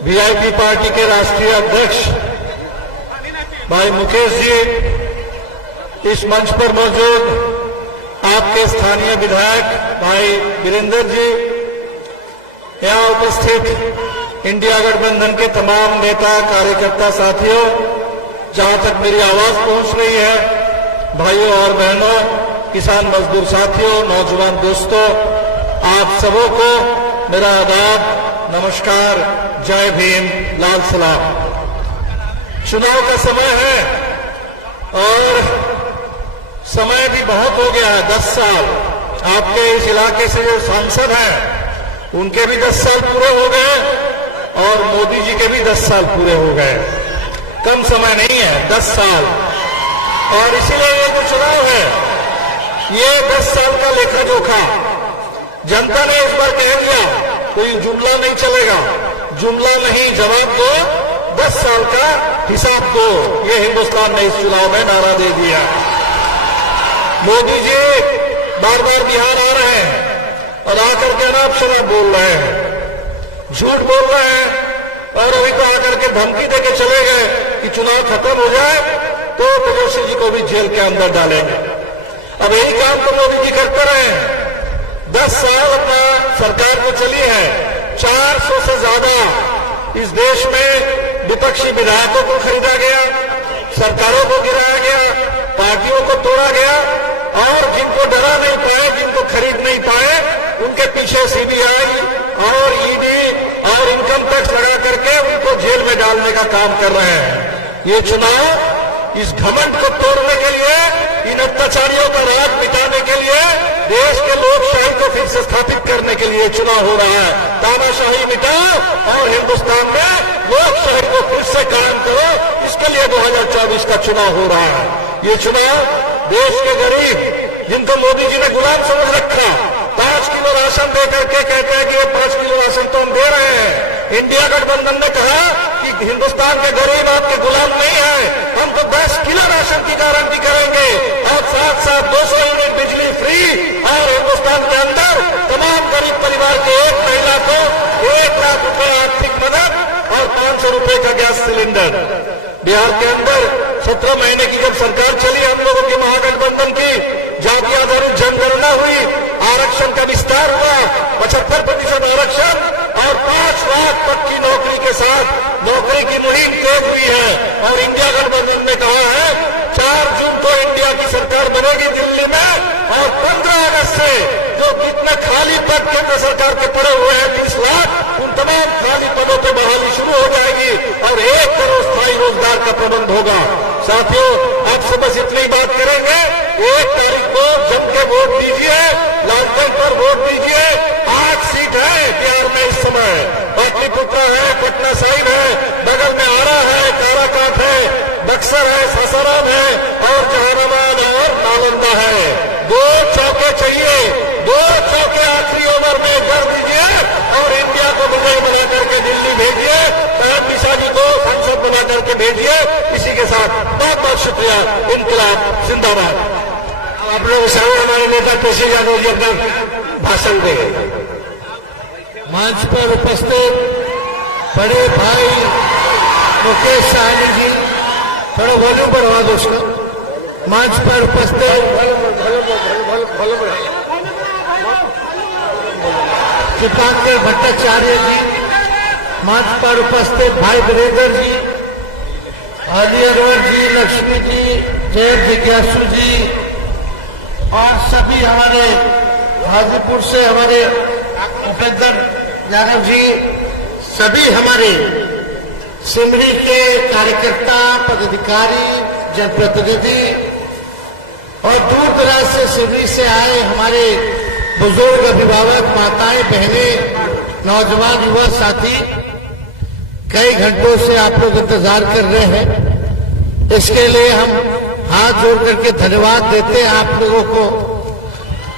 VIP party के राष्ट्रीय अध्यक्ष भाई मुकेश जी, इस मंच पर मौजूद आपके स्थानीय विधायक भाई वीरेंद्र जी, यहां उपस्थित इंडिया गठबंधन के तमाम नेता कार्यकर्ता साथियों, जहां तक मेरी आवाज पहुंच रही है, भाइयों और बहनों, किसान मजदूर साथियों, नौजवान दोस्तों, आप सबों को मेरा आदाब, नमस्कार, जय भीम, लाल सलाम। चुनाव का समय है और समय भी बहुत हो गया है, 10 साल। आपके इस इलाके से जो सांसद हैं उनके भी 10 साल पूरे हो गए और मोदी जी के भी 10 साल पूरे हो गए। कम समय नहीं है, 10 साल। और इसीलिए ये जो चुनाव है ये 10 साल का लेखा जोखा जनता ने इस बार कह दिया, कोई जुमला नहीं चलेगा, जुमला नहीं, जवाब दो, 10 साल का हिसाब दो। ये हिंदुस्तान ने इस चुनाव में नारा दे दिया। मोदी जी बार बार बिहार आ रहे हैं और आकर के अनाप शनाप बोल रहे हैं, झूठ बोल रहे हैं और अभी तो आकर के धमकी देके चले गए कि चुनाव खत्म हो जाए तो तेजस्वी जी को भी जेल के अंदर डालेंगे। अब यही काम तो मोदी जी करते रहे हैं। 10 साल अपना सरकार को चली है, 400 से ज्यादा इस देश में विपक्षी विधायकों को खरीदा गया, सरकारों को गिराया गया, पार्टियों को तोड़ा गया और जिनको डरा नहीं पाए, जिनको खरीद नहीं पाए, उनके पीछे सीबीआई और ईडी और इनकम टैक्स लगा करके उनको जेल में डालने का काम कर रहे हैं। ये चुनाव इस घमंड को तोड़ने के लिए, इन अत्याचारियों का राज मिटाने के लिए, देश के लोकशाही को फिर से स्थापित करने के लिए चुनाव हो रहा है। तानाशाही मिटाओ और हिंदुस्तान में लोकशाही को फिर से कायम करो, इसके लिए 2024 का चुनाव हो रहा है। ये चुनाव देश के गरीब, जिनको मोदी जी ने गुलाम समझ रखा, 5 किलो राशन दे करके कहते हैं कि ये 5 किलो राशन तो हम दे रहे हैं। इंडिया गठबंधन ने कहा कि हिंदुस्तान के गरीब आपके गुलाम नहीं है, हम तो 10 किलो राशन की गारंटी करेंगे और साथ साथ 200 यूनिट बिजली फ्री और हिंदुस्तान के अंदर तमाम गरीब परिवार के एक महिला को 1 लाख रुपए आर्थिक मदद और 500 रुपए का गैस सिलेंडर। बिहार के अंदर 17 महीने की जब सरकार चली हम लोगों की महागठबंधन की, जाति आधारित जनगणना हुई, आरक्षण का विस्तार हुआ, 75% आरक्षण और 5 लाख तक की नौकरी के साथ नौकरी की मुहिम तेज हुई है। और इंडिया गठबंधन ने कहा है 4 जून को इंडिया की सरकार बनेगी दिल्ली में और 15 अगस्त से जो कितने खाली पद केंद्र सरकार के पड़े हुए हैं 30 लाख, उन तमाम खाली पदों पर बहाली शुरू हो जाएगी और 1 करोड़ स्थायी रोजगार का प्रबंध होगा। साथियों, आपसे बस इतनी बात करेंगे, 1 तारीख को जम के वोट दीजिए, लालगंज पर वोट दीजिए। 8 सीट है बिहार में इस समय, पाटलिपुत्र है, पटना साहिब है, बगल में आरा है, काराकाट है, बक्सर है, सासाराम है और जहानाबाद और नालंदा है। 2 चौके चाहिए, 2 चौके आखिरी ओवर में कर दीजिए और इंडिया को विजय बना करके दिल्ली भेजिए, पवन मिश्रा जी को संसद बना करके भेजिए। इसी के साथ बहुत बहुत शुक्रिया। इनकलाब जिंदाबाद। आप लोग सामने हमारे नेता केसी यादव जी अपना भाषण देंगे। मंच पर उपस्थित बड़े भाई मुकेश साहनी जी, थोड़ा वॉल्यूम बढ़वा दो उसका। मंच पर उपस्थित दीपांकर भट्टाचार्य जी, मंच पर उपस्थित भाई वीरेंद्र जी, अली अरवर जी, लक्ष्मी जी, जय जिज्ञासु जी और सभी हमारे हाजीपुर से हमारे उपेंद्र यादव जी, सभी हमारे सिमरी के कार्यकर्ता, पदाधिकारी, जनप्रतिनिधि और दूर दराज से सिमरी से आए हमारे बुजुर्ग, अभिभावक, माताएं, बहनें, नौजवान, युवा साथी, कई घंटों से आप लोग इंतजार कर रहे हैं। इसके लिए हम हाथ जोड़ करके धन्यवाद देते हैं आप लोगों को।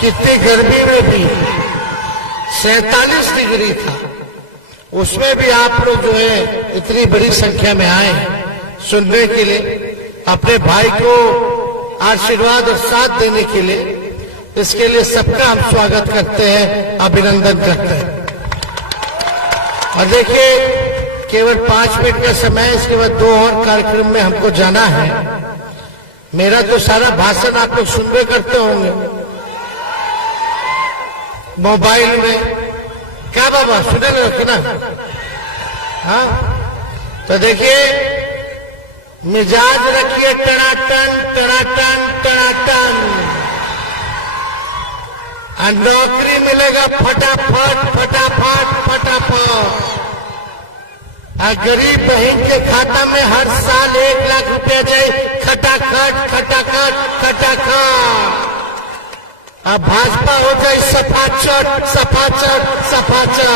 कितनी गर्मी में भी 47 डिग्री था, उसमें भी आप लोग जो है इतनी बड़ी संख्या में आए सुनने के लिए, अपने भाई को आशीर्वाद और साथ देने के लिए। इसके लिए सबका हम स्वागत करते हैं, अभिनंदन करते हैं। और देखिए केवल 5 मिनट का समय, इसके बाद 2 और कार्यक्रम में हमको जाना है। मेरा तो सारा भाषण आप लोग सुनबे करते होंगे मोबाइल में। क्या बाबा सुने रखे ना? हाँ, तो देखिए, मिजाज रखिए टनाटन टनाटन टनाटन, और नौकरी मिलेगा फटाफट फटाफट फटाफट। और गरीब बहन के खाता में हर साल 1 लाख रुपया जाए खटाखट खटाखट खटाखट। अब भाजपा हो जाए सफाचट सफाचट सफाचट,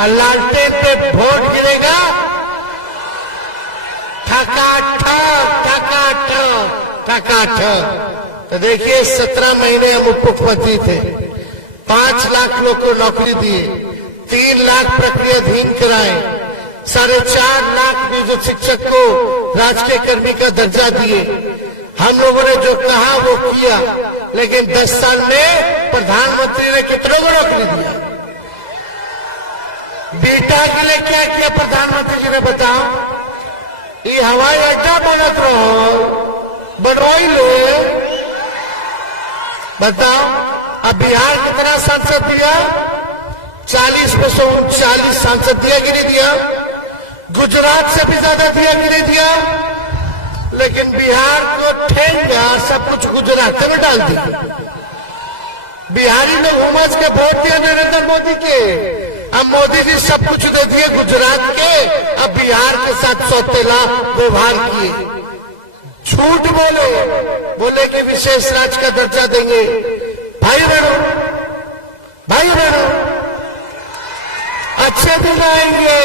और लालटेन पे वोट गिरेगा ठकाठक ठकाठक ठकाठक। तो देखिए, 17 महीने हम उप मुख्यमंत्री थे, 5 लाख लोग को नौकरी दिए, 3 लाख प्रक्रियाधीन कराए, 4.5 लाख नियोजित शिक्षक को राजकीय कर्मी का दर्जा दिए। हम लोगों ने जो कहा वो किया, लेकिन 10 साल में प्रधानमंत्री ने कितनों को नौकरी दिया? बेटा के लिए क्या किया प्रधानमंत्री जी ने बताओ? ये हवाई अड्डा बनत रहो, बनवाई लो, बताओ। अब बिहार कितना सांसद दिया? 40 में से 39 सांसद दिया कि नहीं दिया? गुजरात से भी ज्यादा दिया कि नहीं दिया? लेकिन बिहार को ठेंगा सब कुछ गुजरात में डाल दिया। बिहारी लोग हुमस के वोट दिया नरेंद्र मोदी के, अब मोदी जी सब कुछ दे दिए गुजरात के, अब बिहार के साथ सौतेला व्यवहार किए। झूठ बोले कि विशेष राज्य का दर्जा देंगे। भाई बहनों, अच्छे दिन आएंगे,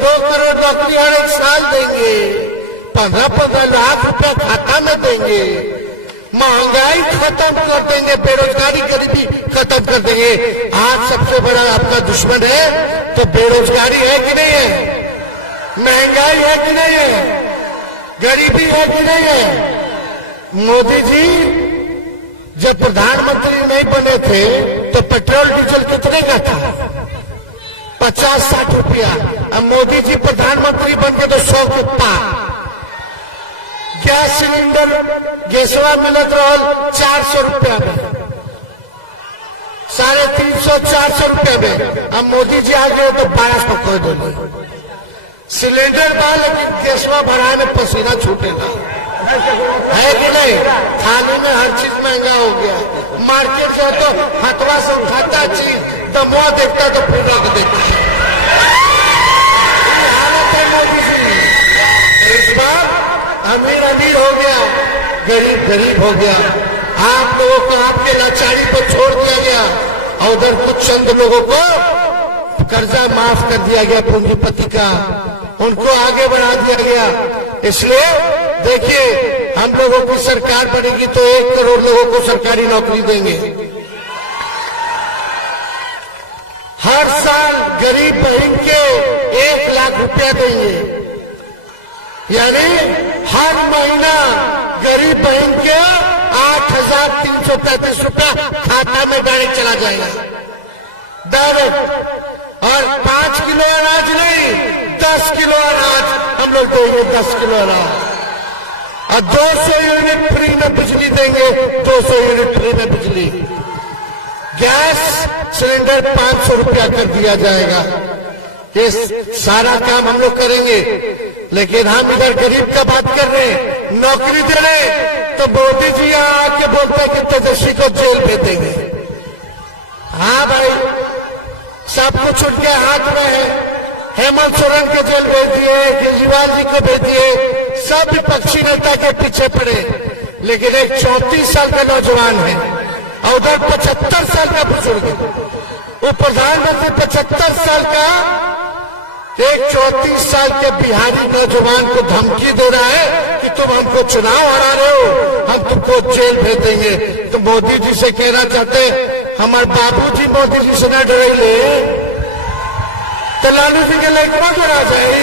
2 करोड़ नौकरी हर 1 साल देंगे, 15-15 लाख रुपया खाता में देंगे, महंगाई खत्म कर देंगे, बेरोजगारी गरीबी खत्म कर देंगे। आज सबसे बड़ा आपका दुश्मन है तो बेरोजगारी है कि नहीं है? महंगाई है कि नहीं है? गरीबी है कि नहीं है? मोदी जी जब प्रधानमंत्री नहीं बने थे तो पेट्रोल डीजल कितने का था? 50-60 रुपया। अब मोदी जी प्रधानमंत्री बन गए तो 100 के पार। गैस सिलेंडर गैसवा मिलत रहल 400 रुपया में, 350-400 रुपया में। अब मोदी जी आ गए तो 1200 कर देंगे। सिलेंडर बा लेकिन गैसवा भराए में पसीना छूटेगा, है कि नहीं? खाने में हर चीज महंगा हो गया। मार्केट जाओ तो हथवा से उठाता चीज, दमुआ देखता तो फिर रख देता। हालत है मोदी जी। इस बार अमीर अमीर हो गया, गरीब गरीब हो गया। आप लोगों को आपके लाचारी पर छोड़ दिया गया, और उधर कुछ चंद लोगों को कर्जा माफ कर दिया गया पूंजीपति का, उनको आगे बढ़ा दिया गया। इसलिए देखिए, हम लोगों की सरकार बनेगी तो 1 करोड़ लोगों को सरकारी नौकरी देंगे। हर साल गरीब बहन के 1 लाख रुपया देंगे, यानी हर महीना गरीब बहन के 8,335 रुपया खाता में डायरेक्ट चला जाएगा, डायरेक्ट। और 5 किलो अनाज नहीं, 10 किलो अनाज हम लोग देंगे, 10 किलो अनाज। और 200 यूनिट फ्री में बिजली देंगे, 200 यूनिट फ्री में बिजली। गैस सिलेंडर 500 रुपया कर दिया जाएगा। ये सारा काम हम लोग करेंगे, लेकिन हम इधर गरीब का बात कर रहे हैं, नौकरी दे रहे, तो मोदी जी आके बोलते हैं कि तेजस्वी को जेल भेज देंगे। हाँ भाई, सब कुछ उनके हाथ में है। हेमंत सोरेन के जेल भेज दिए, केजरीवाल जी को भेज दिए, सब विपक्षी नेता के पीछे पड़े। लेकिन एक 34 साल का नौजवान है और उधर 75 साल का बुजुर्ग है। वो प्रधानमंत्री 75 साल का एक 34 साल के बिहारी नौजवान को धमकी दे रहा है कि तुम हमको चुनाव हरा रहे हो, हम तुमको जेल भेज देंगे। तो मोदी जी से कहना चाहते, हमारे बाबूजी मोदी जी से न डरे, तो लालू जी के लड़का डरा जाए।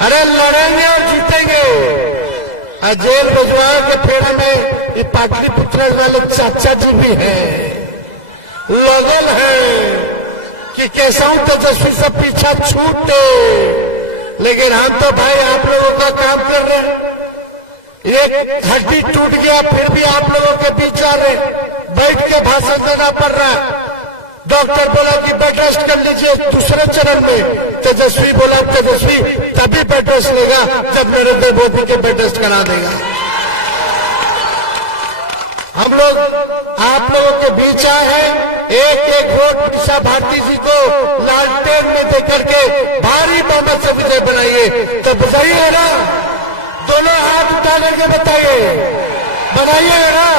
अरे लड़ेंगे और जीतेंगे। जेल भिजवा के फेरे में ये पाटलिपुत्र वाले चाचा जी भी है, लगल है। कि कैसा हूं तेजस्वी से पीछा छूटे, लेकिन हम तो भाई आप लोगों का काम कर रहे हैं। एक हड्डी टूट गया फिर भी आप लोगों के बीच आ रहे, बैठ के भाषण देना पड़ रहा है। डॉक्टर बोला कि बेड रेस्ट कर लीजिए दूसरे चरण में, तेजस्वी बोला तेजस्वी तभी बेड रेस्ट लेगा जब नरेंद्र मोदी के बेड रेस्ट करा देगा। हम लोग आप लोगों के बीच आए हैं, एक एक वोट मीसा भारती जी को लालटेन में देकर के भारी बहुमत से विजय बनाइए। तो बताइए ना, दोनों हाथ उठा करके बताइए, बनाइए ना।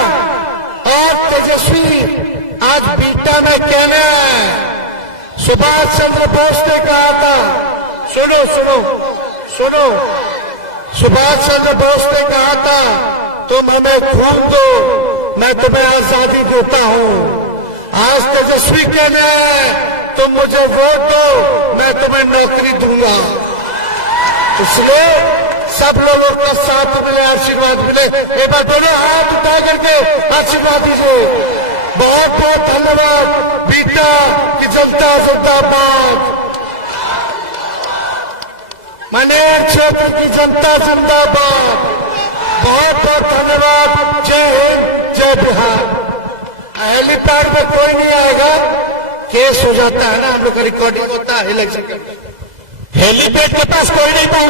और तेजस्वी आज बीटा में कहना है, सुभाष चंद्र बोस ने कहा था, सुनो सुनो सुनो, सुभाष चंद्र बोस ने कहा था तुम हमें खून दो मैं तुम्हें आजादी देता हूं। आज तेजस्वी कहना है तुम मुझे वोट दो मैं तुम्हें नौकरी दूंगा। इसलिए सब लोगों का साथ मिले, आशीर्वाद मिले। एक बार दोनों हाथ उठा करके आशीर्वाद दीजिए। बहुत बहुत धन्यवाद। बीटा की जनता जिंदाबाद, मनेर क्षेत्र की जनता जिंदाबाद। बहुत बहुत धन्यवाद। जय हिंद, जय बिहार। हेलीपैड में कोई नहीं आएगा, केस हो जाता है ना, हम लोग का रिकॉर्डिंग होता है इलेक्शन का। हेलीपैड के पास कोई नहीं पहुंचा।